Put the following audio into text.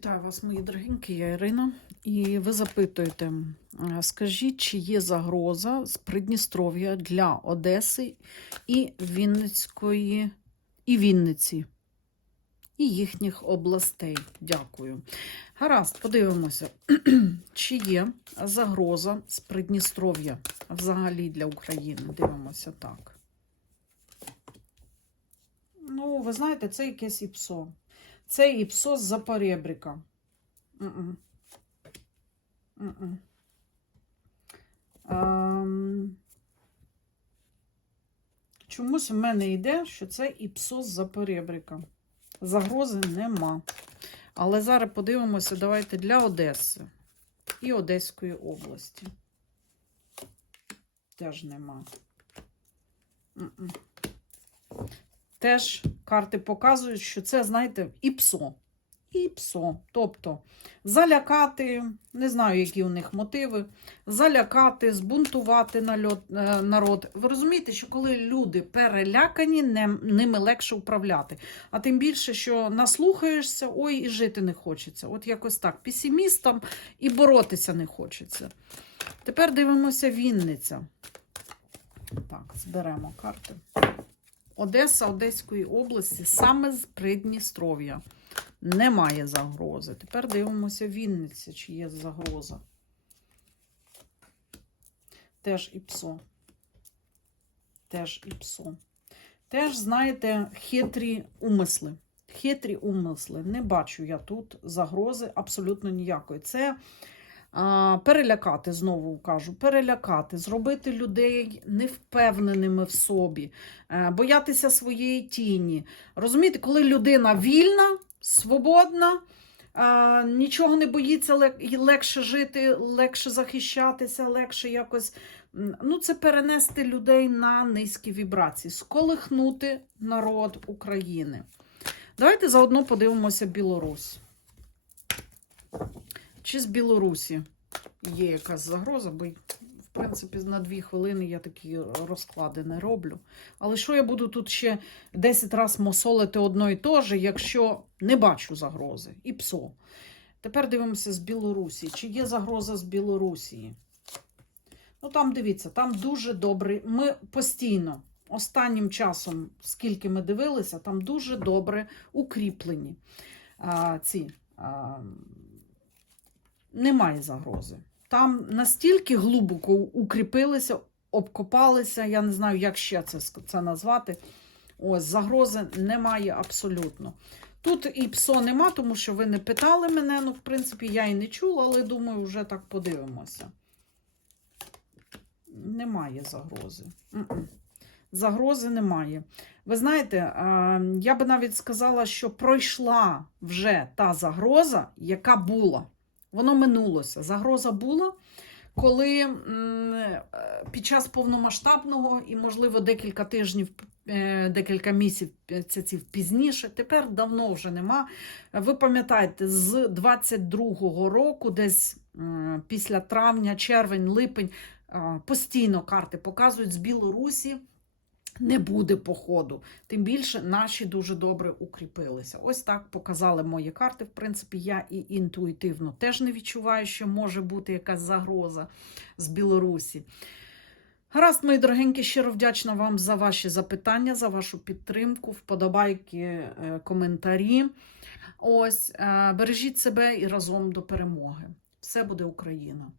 Вітаю вас, мої дорогенькі, я Ірина. І ви запитуєте, е, скажіть, чи є загроза з Придністров'я для Одеси і Вінницької і Вінниці, і їхніх областей? Дякую. Гаразд, подивимося, чи є загроза з Придністров'я взагалі для України. Дивимося так. Ну, ви знаєте, це якесь ІПСО. Це ІПСО з Запорєбріка. М-м. М-м. Ем, Чомусь в мене йде, що це ІПСО з Запорєбріка. Загрози нема. Але зараз подивимося, давайте для Одеси і Одеської області. Теж нема. М-м. Теж карти показують, що це, знаєте, ІПСО. ІПСО. Тобто залякати, не знаю, які у них мотиви, залякати, збунтувати е, народ. Ви розумієте, що коли люди перелякані, ними легше управляти. А тим більше, що наслухаєшся, ой, і жити не хочеться. От якось так. Песимістам і боротися не хочеться. Тепер дивимося Вінниця. Так, зберемо карти. Одеса Одеської області саме з Придністров'я. Немає загрози. Тепер дивимося Вінниця, чи є загроза. Теж ІПСО. Теж ІПСО. Теж, знаєте, хитрі умисли. Хитрі умисли. Не бачу я тут загрози абсолютно ніякої. Це перелякати, знову кажу, перелякати, зробити людей невпевненими в собі, е, боятися своєї тіні. Розумієте, коли людина вільна, свободна, нічого не боїться, лег- легше жити, легше захищатися, легше якось. Ну, це перенести людей на низькі вібрації, сколихнути народ України. Давайте заодно подивимося Білорусь. Чи з Білорусі є якась загроза, бо, в принципі, на дві хвилини я такі розклади не роблю. Але що я буду тут ще 10 разів мосолити одно і те же, якщо не бачу загрози і псо. Тепер дивимося з Білорусі. Чи є загроза з Білорусі? Ну, там дивіться, там дуже добре. Ми постійно, останнім часом, скільки ми дивилися, там дуже добре укріплені а, ці. А, немає загрози. Там настільки глибоко укріпилися, обкопалися, я не знаю, як ще це, це назвати. Ось, загрози немає абсолютно. Тут і ПСО нема, тому що ви не питали мене. Ну, в принципі, я і не чула, але думаю, вже так подивимося. Немає загрози. Загрози немає. Ви знаєте, я би навіть сказала, що пройшла вже та загроза, яка була. Воно минулося. Загроза була, коли е, під час повномасштабного і, можливо, декілька тижнів, е, декілька місяців пізніше, тепер давно вже нема. Ви пам'ятаєте, з 22-го року, десь після травня, червень, липень, постійно карти показують з Білорусі. Не буде походу. Тим більше наші дуже добре укріпилися. Ось так показали мої карти. В принципі, я і інтуїтивно теж не відчуваю, що може бути якась загроза з Білорусі. Гаразд, мої дорогенькі, щиро вдячна вам за ваші запитання, за вашу підтримку, вподобайки, е, коментарі. Ось, е, бережіть себе і разом до перемоги. Все буде Україна!